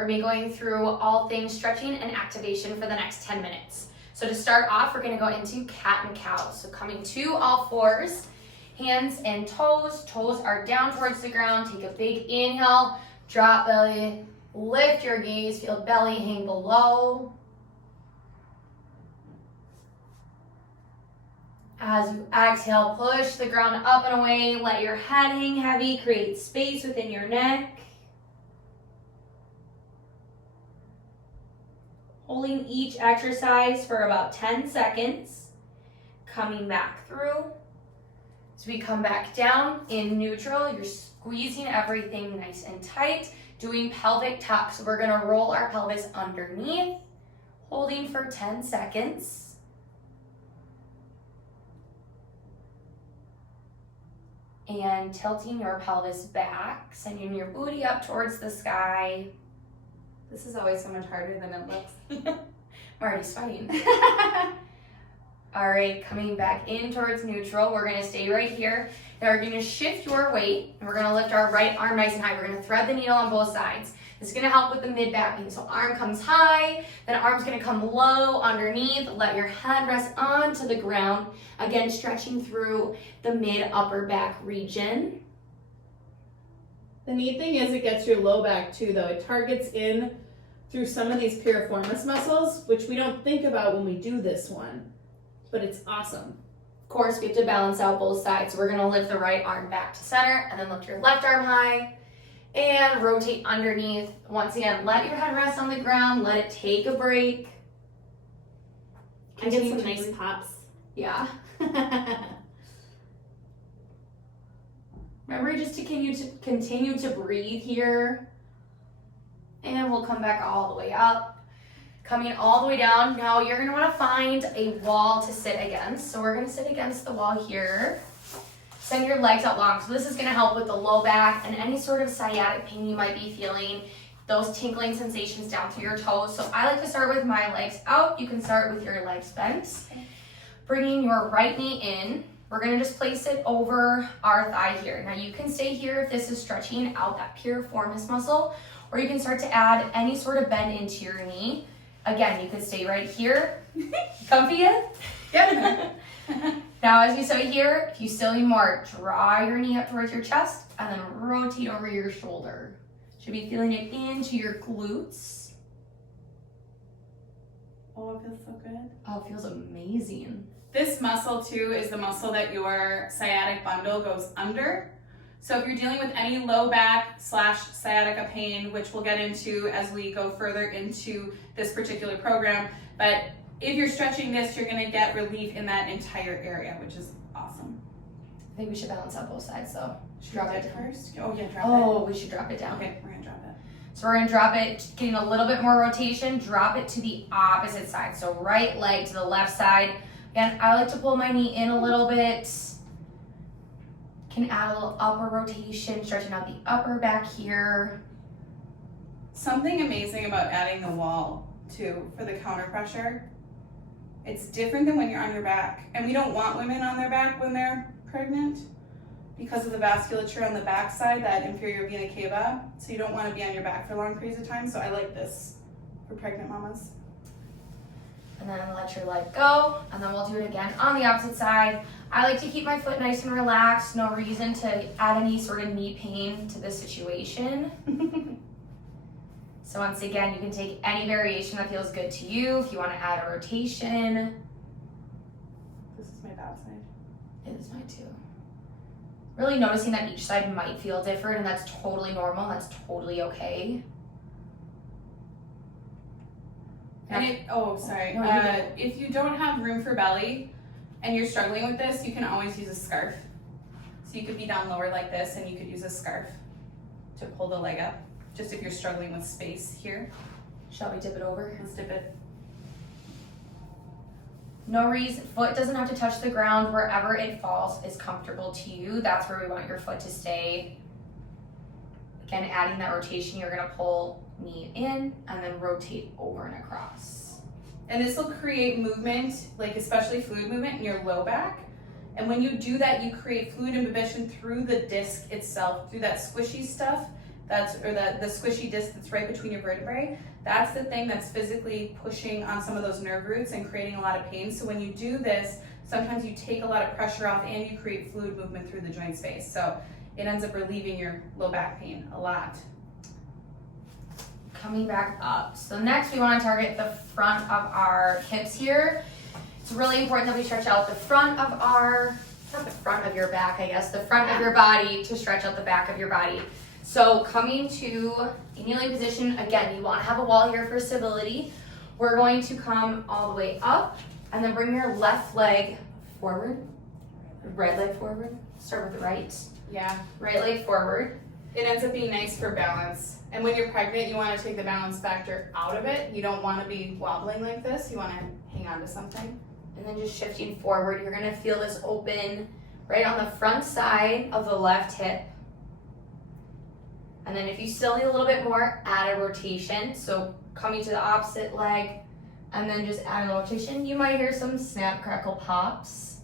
We're going to be going through all things stretching and activation for the next 10 minutes. So to start off, we're going to go into cat and cow. So coming to all fours, hands and toes. Toes are down towards the ground. Take a big inhale, drop belly, lift your gaze, feel belly hang below. As you exhale, push the ground up and away. Let your head hang heavy. Create space within your neck. Holding each exercise for about 10 seconds. Coming back through. As we come back down in neutral, you're squeezing everything nice and tight. Doing pelvic tucks. So we're going to roll our pelvis underneath. Holding for 10 seconds. And tilting your pelvis back, sending your booty up towards the sky. This is always so much harder than it looks. I'm already sweating. All right, coming back in towards neutral. We're gonna stay right here. Now we're gonna shift your weight, and we're gonna lift our right arm nice and high. We're gonna thread the needle on both sides. This is gonna help with the mid-back pain. So arm comes high, then arm's gonna come low underneath. Let your head rest onto the ground. Again, stretching through the mid-upper back region. The neat thing is it gets your low back too, though. It targets in through some of these piriformis muscles, which we don't think about when we do this one, but it's awesome. Of course, we have to balance out both sides. So we're gonna lift the right arm back to center, and then lift your left arm high. And rotate underneath. Once again, let your head rest on the ground. Let it take a break. I get some nice pops. Yeah. Remember just to continue to breathe here. And we'll come back all the way up. Coming all the way down. Now you're going to want to find a wall to sit against. So we're going to sit against the wall here. Send your legs out long. So this is going to help with the low back and any sort of sciatic pain you might be feeling, those tingling sensations down through your toes. So I like to start with my legs out. You can start with your legs bent. Bringing your right knee in. We're going to just place it over our thigh here. Now you can stay here if this is stretching out that piriformis muscle, or you can start to add any sort of bend into your knee. Again, you can stay right here. Comfy yet? Yep. Now, as you stay here, if you still need more, draw your knee up towards your chest and then rotate over your shoulder. Should be feeling it into your glutes. Oh, it feels so good. Oh, it feels amazing. This muscle too is the muscle that your sciatic bundle goes under. So if you're dealing with any low back / sciatica pain, which we'll get into as we go further into this particular program, but if you're stretching this, you're going to get relief in that entire area, which is awesome. I think we should balance out both sides though. Should Drop we it do down. first? Oh yeah, drop it. Oh, we should drop it down. Okay, we're going to drop it. So we're going to drop it, getting a little bit more rotation, drop it to the opposite side. So right leg to the left side. Again, I like to pull my knee in a little bit. Can add a little upper rotation, stretching out the upper back here. Something amazing about adding the wall too for the counter pressure. It's different than when you're on your back. And we don't want women on their back when they're pregnant because of the vasculature on the back side, that inferior vena cava. So you don't want to be on your back for long periods of time. So I like this for pregnant mamas. And then let your leg go. And then we'll do it again on the opposite side. I like to keep my foot nice and relaxed. No reason to add any sort of knee pain to this situation. So once again, you can take any variation that feels good to you. If you want to add a rotation. This is my bad side. It is mine too. Really noticing that each side might feel different, and that's totally normal. That's totally okay. And if you don't have room for belly and you're struggling with this, you can always use a scarf. So you could be down lower like this, and you could use a scarf to pull the leg up. Just if you're struggling with space here. Shall we dip it over? Let's dip it. No reason, foot doesn't have to touch the ground. Wherever it falls is comfortable to you. That's where we want your foot to stay. Again, adding that rotation, you're gonna pull knee in and then rotate over and across. And this will create movement, like especially fluid movement in your low back. And when you do that, you create fluid imbibition through the disc itself, through that squishy stuff the squishy disc that's right between your vertebrae, that's the thing that's physically pushing on some of those nerve roots and creating a lot of pain. So when you do this, sometimes you take a lot of pressure off and you create fluid movement through the joint space. So it ends up relieving your low back pain a lot. Coming back up. So next we want to target the front of our hips here. It's really important that we stretch out the front of our, not the front of your back, I guess, the front of your body to stretch out the back of your body. So coming to a kneeling position, again, you want to have a wall here for stability. We're going to come all the way up and then bring your left leg forward, right leg forward. Start with the right. Yeah. Right leg forward. It ends up being nice for balance. And when you're pregnant, you want to take the balance factor out of it. You don't want to be wobbling like this. You want to hang on to something. And then just shifting forward, you're gonna feel this open right on the front side of the left hip. And then if you still need a little bit more, add a rotation. So coming to the opposite leg and then just add a rotation. You might hear some snap, crackle, pops.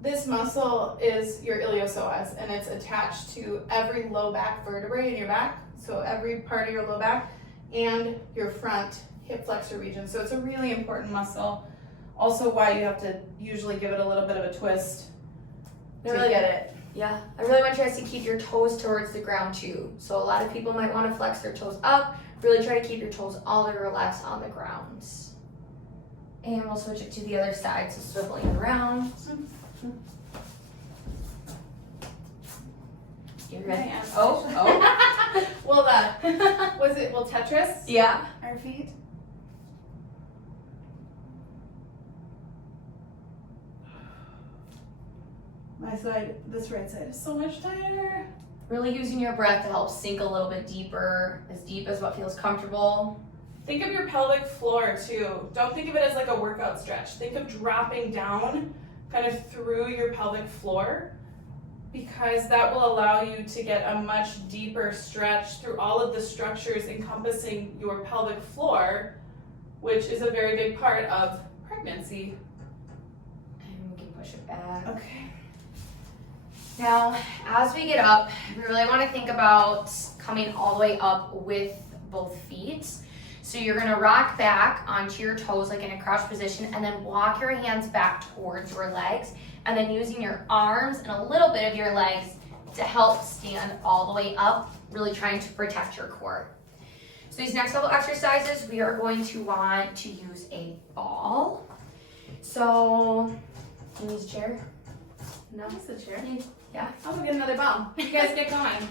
This muscle is your ILIOPSOAS, and it's attached to every low back vertebrae in your back. So every part of your low back and your front hip flexor region. So it's a really important muscle. Also why you have to usually give it a little bit of a twist to get it. Yeah, I really want you guys to keep your toes towards the ground too. So a lot of people might want to flex their toes up. Really try to keep your toes all the way relaxed on the ground. And we'll switch it to the other side, so swiveling around. You're good. Oh. Well, will Tetris? Yeah. Our feet? My side, this right side is so much tighter. Really using your breath to help sink a little bit deeper, as deep as what feels comfortable. Think of your pelvic floor too. Don't think of it as like a workout stretch. Think of dropping down kind of through your pelvic floor, because that will allow you to get a much deeper stretch through all of the structures encompassing your pelvic floor, which is a very big part of pregnancy. And we can push it back. Okay. Now, as we get up, we really want to think about coming all the way up with both feet. So you're going to rock back onto your toes like in a crouch position, and then walk your hands back towards your legs, and then using your arms and a little bit of your legs to help stand all the way up, really trying to protect your core. So these next couple exercises, we are going to want to use a ball. So, can you use a chair? No? That's a chair. Yeah. I'll go get another ball. You guys get going.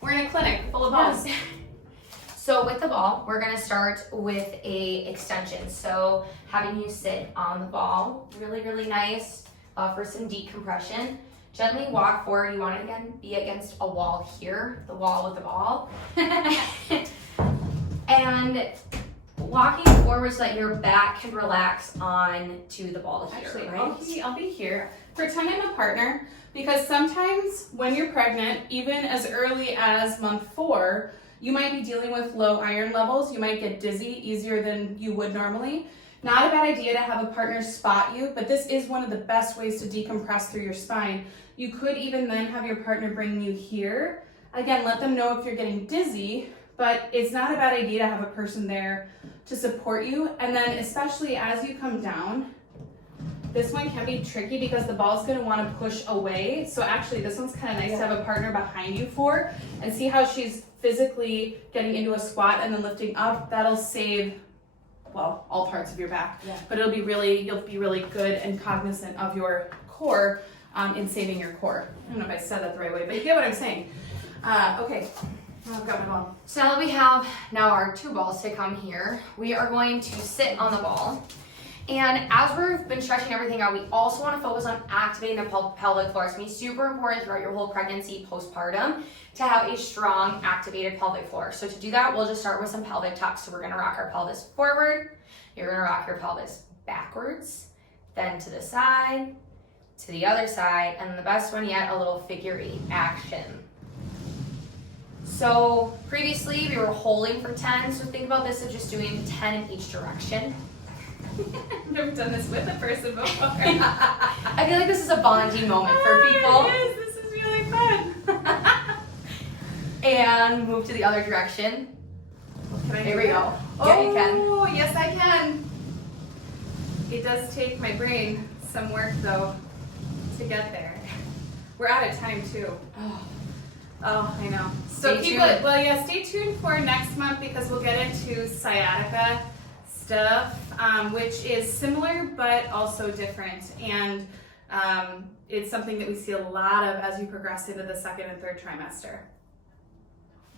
We're in a clinic full of balls. Yes. So with the ball, we're gonna start with a extension. So having you sit on the ball, really, really nice for some decompression. Gently walk forward. You want to again be against a wall here, the wall with the ball. And walking forward so that your back can relax on to the ball here. Actually, right? I'll be here. Pretend I'm a partner, because sometimes when you're pregnant, even as early as month 4, you might be dealing with low iron levels. You might get dizzy easier than you would normally. Not a bad idea to have a partner spot you, but this is one of the best ways to decompress through your spine. You could even then have your partner bring you here. Again, let them know if you're getting dizzy, but it's not a bad idea to have a person there to support you. And then especially as you come down, this one can be tricky because the ball's gonna wanna push away. So actually this one's kinda nice to have a partner behind you for, and see how she's physically getting into a squat and then lifting up. That'll save, well, all parts of your back, but you'll be really good and cognizant of your core in saving your core. I don't know if I said that the right way, but you get what I'm saying. Okay, I've got my ball. So now that we have our 2 balls to come here, we are going to sit on the ball. And as we've been stretching everything out, we also want to focus on activating the pelvic floor. It's going to be super important throughout your whole pregnancy, postpartum, to have a strong activated pelvic floor. So to do that, we'll just start with some pelvic tucks. So we're going to rock our pelvis forward. You're going to rock your pelvis backwards, then to the side, to the other side, and the best one yet, a little figure 8 action. So previously we were holding for 10, so think about this as just doing 10 in each direction. I've never done this with a person before. I feel like this is a bonding moment for people. It is. This is really fun. and move to the other direction. Can I Here do we it? go. Yeah, you can. Oh, yes, I can. It does take my brain some work, though, to get there. We're out of time, too. Oh, I know. So Stay people, tuned. well, yeah, stay tuned for next month because we'll get into sciatica stuff, which is similar but also different. And it's something that we see a lot of as you progress into the second and third trimester.